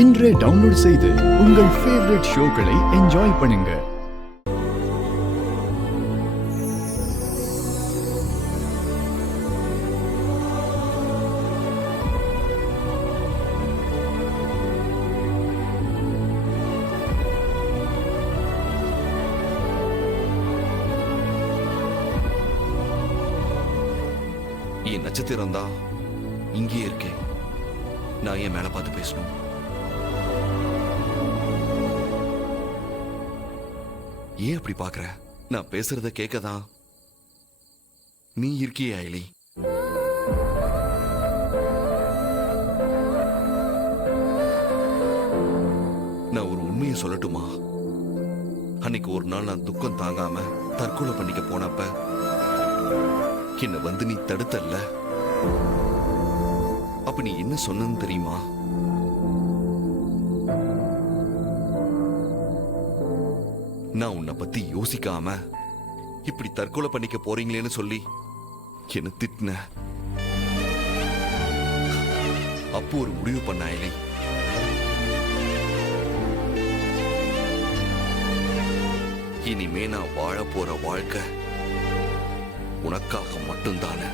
இன்றே டவுன்லோட் செய்து உங்கள் ஃபேவரட் ஷோக்களை என்ஜாய் பண்ணுங்க. என் நட்சத்திரம் தான் இங்கே இருக்கேன். நான் என் மேல பார்த்து பேசணும். ஏன் அப்படி பாக்குற? நான் பேசுறத கேட்கதான் நீ இருக்கியே அயலி. நான் ஒரு உண்மையை சொல்லட்டுமா? அன்னைக்கு ஒரு நாள் நான் துக்கம் தாங்காம தற்கொலை பண்ணிக்க போனப்ப என்ன வந்து நீ தடுத்தல்ல. அப்ப நீ என்ன சொன்னு தெரியுமா? நான் உன்னை பத்தி யோசிக்காம இப்படி தற்கொலை பண்ணிக்க போறீங்களேன்னு சொல்லி என்ன திட்டின. அப்போ ஒரு முடிவு பண்ணாயிலே, இனிமே நான் வாழ போற வாழ்க்கை உனக்காக மட்டும்தானே.